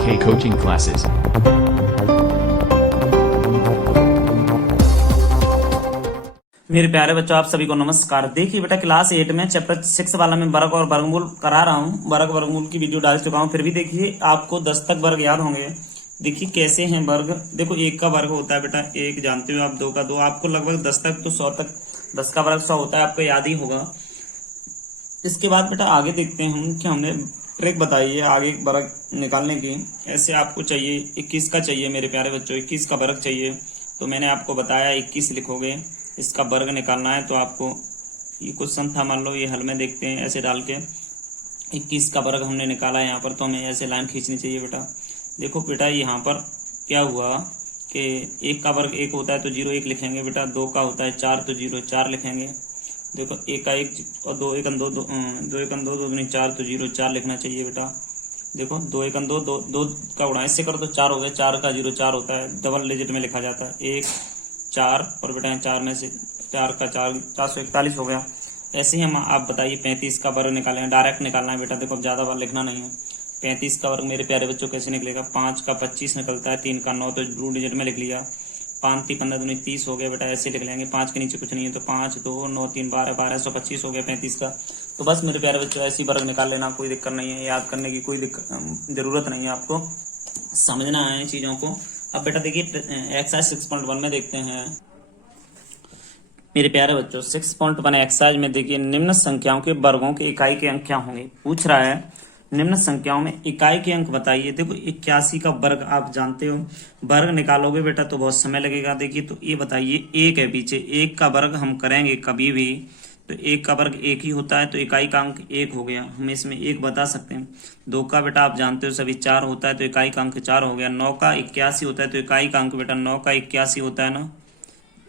K coaching classes. मेरे प्यारे बच्चों, आप सभी को नमस्कार। देखिए बेटा, क्लास 8 में चैप्टर 6 वाला मैं वर्ग और वर्गमूल करा रहा हूँ। वर्ग वर्गमूल की वीडियो डाल चुका हूँ। फिर भी देखिए, आपको 10 तक वर्ग याद होंगे। देखिए कैसे हैं वर्ग। देखो, 1 का वर्ग होता है बेटा 1, जानते हो आप। 2 का 2, आपको लगभग 10 तक तो 100 तक 10 का वर्ग 100 होता है, आपको याद ही होगा। इसके बाद बेटा आगे देखते हैं हम कि हमने ट्रिक बताई है आगे वर्ग निकालने की। ऐसे आपको चाहिए 21 का चाहिए मेरे प्यारे बच्चों, 21 का वर्ग चाहिए। तो मैंने आपको बताया 21 लिखोगे, इसका वर्ग निकालना है। तो आपको ये क्वेश्चन था, मान लो ये हल में देखते हैं। ऐसे डाल के 21 का वर्ग हमने निकाला यहाँ पर, तो हमें ऐसे लाइन खींचनी चाहिए बेटा। देखो बेटा, यहाँ पर क्या हुआ कि 1 का वर्ग 1 होता है तो 0 1 लिखेंगे बेटा। 2 का होता है 4 तो 0 4 लिखेंगे। देखो 1 का 1 और 2 1 2 2 2 2 4 तो 0 4 लिखना चाहिए बेटा। देखो 2 1 2 2 का उड़ा इससे करो तो 4 हो गया। 4 का 0 4 होता है, डबल डिजिट में लिखा जाता है। 1 4 और बेटा 4 में से 4 का 4 441 हो गया। ऐसे ही हम आप बताइए 35 का वर्ग निकालेंगे। डायरेक्ट निकालना है बेटा। देखो अब ज़्यादा बार लिखना नहीं है। 35 का वर्ग मेरे प्यारे बच्चों कैसे निकलेगा। 5 का 25 निकलता है, 3 का 9 तो ब्लू डिजिट में लिख लिया। 5 3 15 दूनी 30 हो गया बेटा। ऐसे लिख लेंगे, 5 के नीचे कुछ नहीं है तो 5 2 9 3 12 1225 हो गया 35 का। तो बस मेरे प्यारे बच्चों ऐसी वर्ग निकाल लेना, कोई दिक्कत नहीं है। याद करने की कोई जरूरत नहीं है, आपको समझना है चीज़ों को। अब बेटा देखिए एक्सरसाइज 6.1 में देखते हैं मेरे प्यारे बच्चों। 6.1 एक्सरसाइज में देखिए, निम्न संख्याओं के वर्गों के इकाई के अंक क्या होंगे पूछ रहा है। निम्न संख्याओं में इकाई के अंक बताइए। देखो 81 का वर्ग आप जानते हो, वर्ग निकालोगे बेटा तो बहुत समय लगेगा। देखिए तो ये बताइए, 1 है पीछे, 1 का वर्ग हम करेंगे कभी भी तो 1 का वर्ग 1 ही होता है, तो इकाई का अंक 1 हो गया। हम इसमें 1 बता सकते हैं। 2 का बेटा आप जानते हो सभी 4 होता है, तो इकाई का अंक 4 हो गया। 9 का 81 होता है, तो इकाई का अंक बेटा 9 का 81 होता है ना,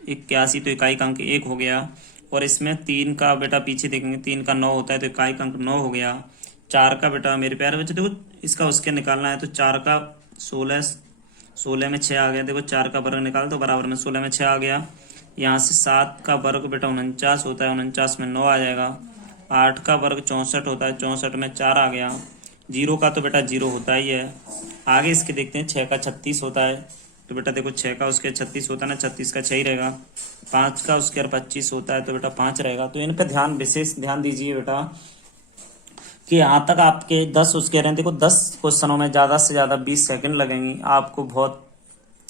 81, तो इकाई का अंक 1 हो गया। और इसमें 3 का बेटा पीछे देखेंगे, 3 का 9 होता है, तो इकाई का अंक 9 हो गया। 4 का बेटा मेरे प्यारे बच्चे देखो, इसका उसके निकालना है तो 4 का 16, 16 में 6 आ गया। देखो 4 का वर्ग निकाल तो बराबर में 16 में 6 आ गया। यहाँ से 7 का वर्ग बेटा 49 होता है, 49 में 9 आ जाएगा। 8 का वर्ग 64 होता है, 64 में 4 आ गया। 0 का तो बेटा 0 होता ही है। आगे इसके देखते हैं, 6 का 36 होता है, तो बेटा देखो 6 का उसके 36 होता है ना, 36 का 6 ही रहेगा। 5 का उसके 25 होता है, तो बेटा 5 रहेगा। तो इन पर विशेष ध्यान दीजिए बेटा कि यहाँ तक आपके 10 उसके रहे हैं। देखो 10 क्वेश्चनों में ज़्यादा से ज़्यादा 20 सेकंड लगेंगी। आपको बहुत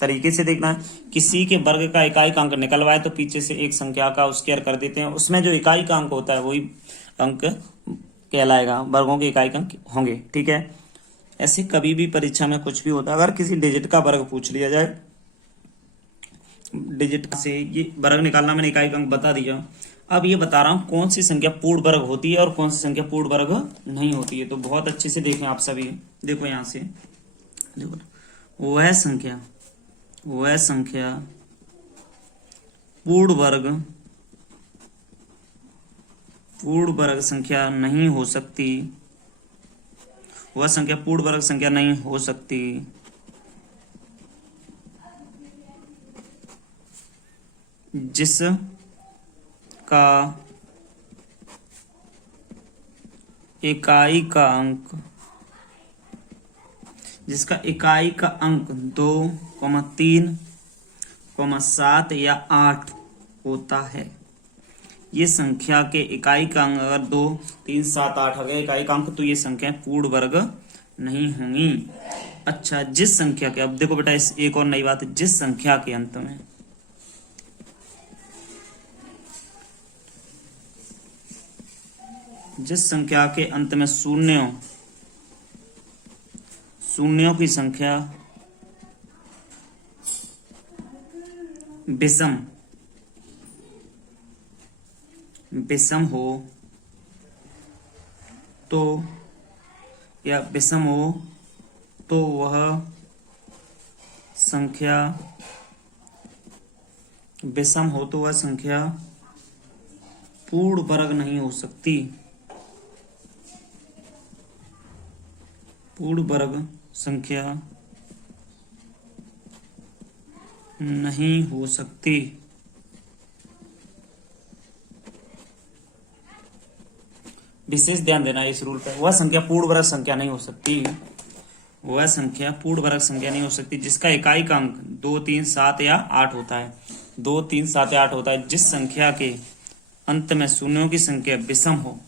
तरीके से देखना है। किसी के वर्ग का इकाई का अंक निकलवाए तो पीछे से एक संख्या का स्क्वायर कर देते हैं, उसमें जो इकाई का अंक होता है वही अंक कहलाएगा, वर्गों के इकाई का अंक होंगे। ठीक है, ऐसे कभी भी परीक्षा में कुछ भी होता है, अगर किसी डिजिट का वर्ग पूछ लिया जाए, डिजिट से ये वर्ग निकालना, मैंने इकाई का अंक बता दिया। अब ये बता रहा हूं कौन सी संख्या पूर्ण वर्ग होती है और कौन सी संख्या पूर्ण वर्ग नहीं होती है। तो बहुत अच्छे से देखें आप सभी। देखो यहां से देखो, वह संख्या पूर्ण वर्ग संख्या नहीं हो सकती। वह संख्या पूर्ण वर्ग संख्या नहीं हो सकती जिसका इकाई का अंक 2, 3, 7 या 8 होता है। ये संख्या के इकाई का अंक अगर 2, 3, 7, 8 हो गया इकाई का अंक, तो ये संख्या पूर्ण वर्ग नहीं होंगी। अच्छा, जिस संख्या के, अब देखो बेटा इस एक और नई बात है, जिस संख्या के अंत में शून्यों की संख्या विषम हो तो वह संख्या पूर्ण वर्ग नहीं हो सकती। पूर्ण वर्ग संख्या नहीं हो सकती। विशेष ध्यान देना इस रूल पर। वह संख्या पूर्ण वर्ग संख्या नहीं हो सकती वह संख्या पूर्ण वर्ग संख्या नहीं हो सकती जिसका इकाई का अंक 2, 3, 7 या 8 होता है। 2, 3, 7 या 8 होता है। जिस संख्या के अंत में शून्यों की संख्या विषम हो,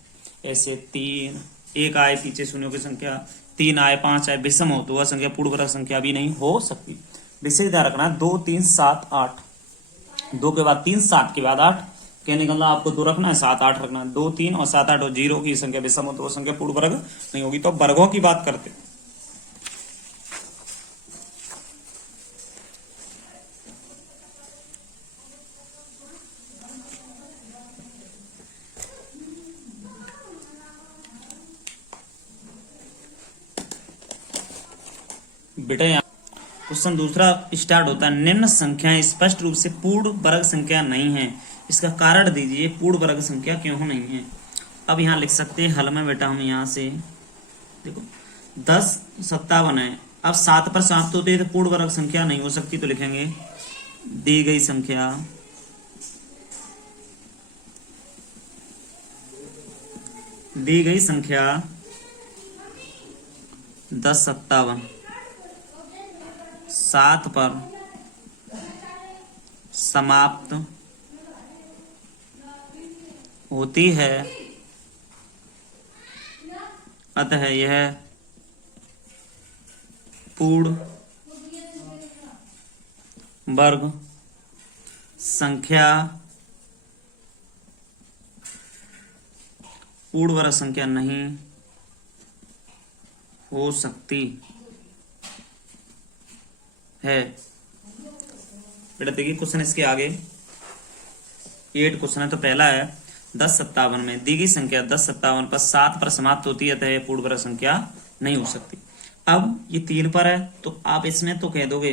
ऐसे 3, 1 आए पीछे शून्यों की संख्या, 3 आए, 5 आए, विषम हो तो वह संख्या पूर्ण वर्ग संख्या भी नहीं हो सकती। विशेष ध्यान रखना, 2, 3, 7, 8, 2 के बाद 3, 7 के बाद 8 क्या निकलना, आपको 2 रखना है, 7, 8 रखना है। 2, 3 और 7, 8 और 0 की संख्या विषम हो तो वो संख्या पूर्ण वर्ग नहीं होगी। तो वर्गों की बात करते हैं। बेटा यहाँ क्वेश्चन दूसरा स्टार्ट होता है, निम्न संख्याएं स्पष्ट रूप से पूर्ण वर्ग संख्या नहीं है, इसका कारण दीजिए। पूर्ण वर्ग संख्या क्यों नहीं है? अब यहाँ लिख सकते हैं हल में बेटा, हम यहाँ से देखो 10, 57 है। अब 7 पर समाप्त होती है तो पूर्ण वर्ग संख्या नहीं हो सकती। तो लिखेंगे दी गई संख्या दी गई संख्या 10, 57 7 पर समाप्त होती है, अतः यह पूर्ण वर्ग संख्या नहीं हो सकती है। बेटा देखिए क्वेश्चन इसके आगे 8 क्वेश्चन है। तो पहला है 10, 57 में दी गई संख्या 10, 57 पर 7 पर समाप्त होती है, तो यह पूर्ण वर्ग संख्या नहीं हो सकती। अब ये 3 पर है तो आप इसमें तो कह दोगे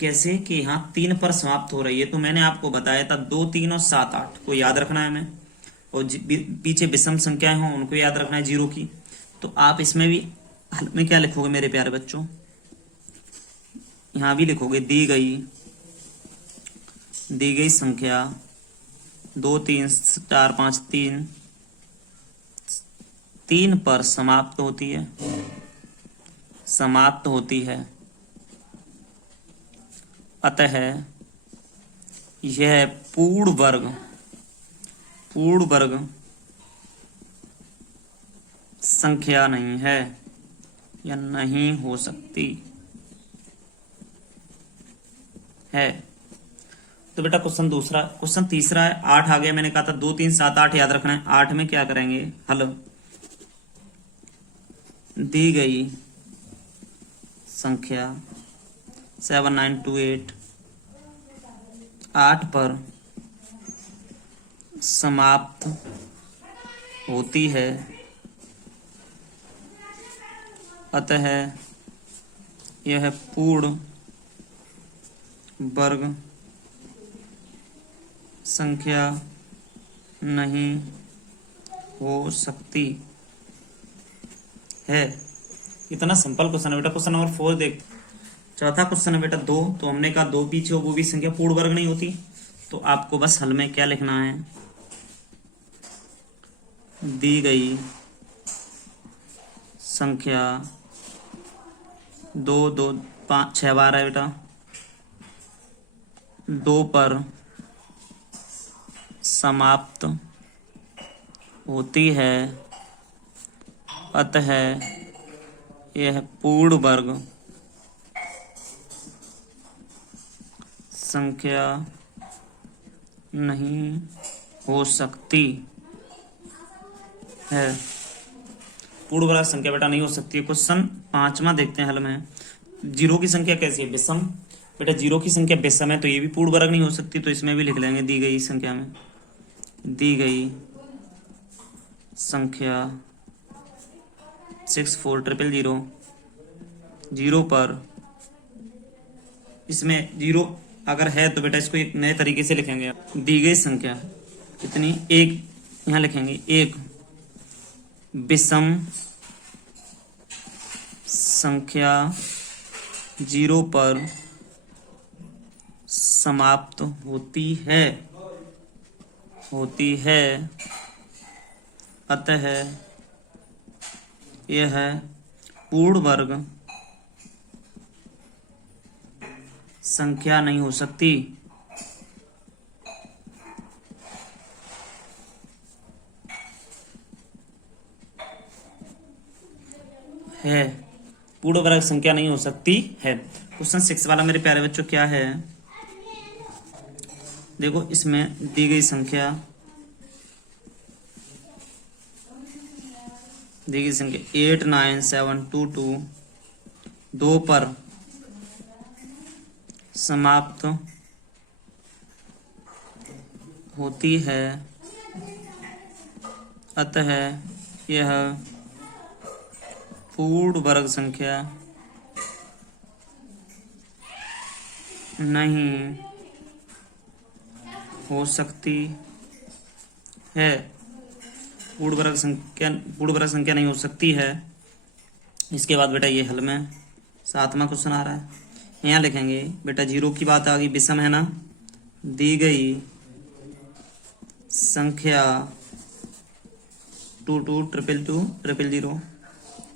कैसे कि यहाँ 3 पर समाप्त हो रही है। तो मैंने आपको बताया था 2, 3 और 7, 8 को याद रखना है हमें, और पीछे विषम संख्याएं हों उनको याद रखना है 0 की। तो आप इसमें भी हल में क्या लिखोगे मेरे प्यारे बच्चों, यहाँ भी लिखोगे दी गई संख्या 2, 3, 4, 5, 3 पर समाप्त होती है, अतः यह पूर्ण वर्ग संख्या नहीं है या नहीं हो सकती है। तो बेटा क्वेश्चन तीसरा है, 8 आ गया। मैंने कहा था 2, 3, 7, 8 याद रखना है। 8 में क्या करेंगे हल, दी गई संख्या 7, 9, 2, 8 8 पर समाप्त होती है, अतः यह पूर्ण वर्ग संख्या नहीं हो सकती है। इतना सिंपल क्वेश्चन है बेटा। क्वेश्चन नंबर 4 देख, चौथा क्वेश्चन है बेटा 2। तो हमने कहा 2 पीछे हो वो भी संख्या पूर्ण वर्ग नहीं होती। तो आपको बस हल में क्या लिखना है, दी गई संख्या 2, 2, 5, 6 बार है बेटा, 2 पर समाप्त होती है, अतः यह पूर्ण वर्ग संख्या नहीं हो सकती है। पूर्ण वर्ग संख्या बेटा नहीं हो सकती है। क्वेश्चन 5वां देखते हैं हल में। 0 की संख्या कैसी है, विषम। बेटा 0 की संख्या विषम है तो ये भी पूर्ण वर्ग नहीं हो सकती। तो इसमें भी लिख लेंगे दी गई संख्या में, दी गई संख्या 6, 4, 0, 0 पर, इसमें 0 अगर है तो बेटा इसको एक नए तरीके से लिखेंगे। दी गई संख्या कितनी, 1 यहाँ लिखेंगे, 1 विषम संख्या 0 पर समाप्त होती है, अतः यह पूर्ण वर्ग संख्या नहीं हो सकती है। पूर्ण वर्ग संख्या नहीं हो सकती है। क्वेश्चन 6 वाला मेरे प्यारे बच्चों क्या है, देखो इसमें दी गई संख्या 89722 2 पर समाप्त होती है, अतः यह पूर्ण वर्ग संख्या नहीं हो सकती है। पूर्ण वर्ग संख्या नहीं हो सकती है। इसके बाद बेटा ये हल में 7वां क्वेश्चन आ रहा है, यहाँ लिखेंगे बेटा 0 की बात आ गई, विषम है ना, दी गई संख्या 222200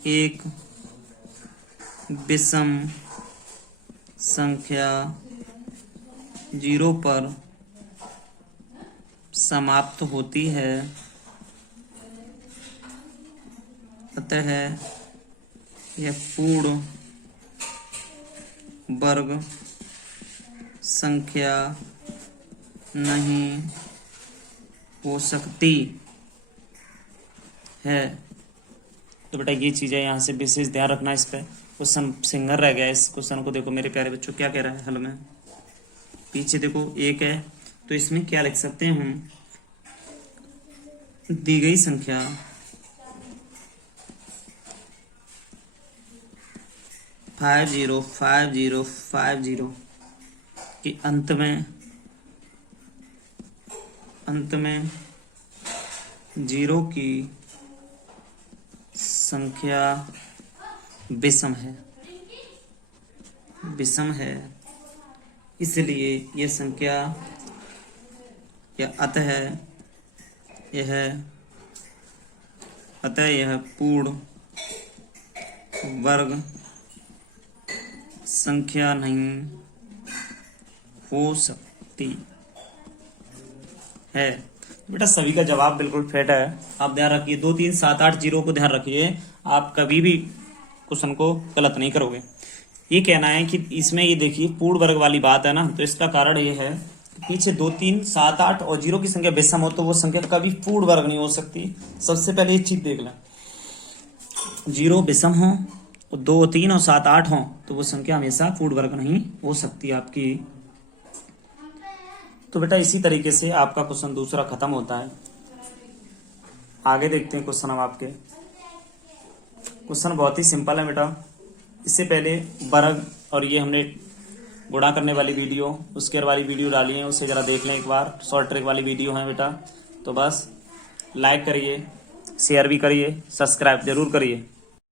एक विषम संख्या 0 पर समाप्त होती है, अतः यह पूर्ण वर्ग संख्या नहीं हो सकती है। तो बेटा ये चीज़ें यहाँ से विशेष ध्यान रखना, इस पर क्वेश्चन सिंगल रह गया। इस क्वेश्चन को देखो मेरे प्यारे बच्चों क्या कह रहा है हल में, पीछे देखो 1 है, तो इसमें क्या लिख सकते हैं हम, दी गई संख्या 505050 कि अंत में 0 की संख्या विषम है, इसलिए यह संख्या या अतः यह पूर्ण वर्ग संख्या नहीं हो सकती है। बेटा सभी का जवाब बिल्कुल फिट है, आप ध्यान रखिए 2 3 7 8 0 को ध्यान रखिए, आप कभी भी क्वेश्चन को गलत नहीं करोगे। ये कहना है कि इसमें ये देखिए पूर्ण वर्ग वाली बात है ना, तो इसका कारण ये है कि पीछे 2 3 7 8 और 0 की संख्या विषम हो तो वो संख्या कभी पूर्ण वर्ग नहीं हो सकती। सबसे पहले ये चीज देख लें, 0 विषम हो और 2 3 और 7 8 हो तो वो संख्या हमेशा पूर्ण वर्ग नहीं हो सकती आपकी। तो बेटा इसी तरीके से आपका क्वेश्चन दूसरा खत्म होता है। आगे देखते हैं क्वेश्चन हम आपके। क्वेश्चन बहुत ही सिंपल है बेटा। इससे पहले वर्ग और ये हमने गुणा करने वाली वीडियो, उसके वाली वीडियो डाली है, उसे जरा देख लें एक बार, शॉर्ट ट्रिक वाली वीडियो है बेटा। तो बस लाइक करिए, शेयर भी करिए, सब्सक्राइब जरूर करिए।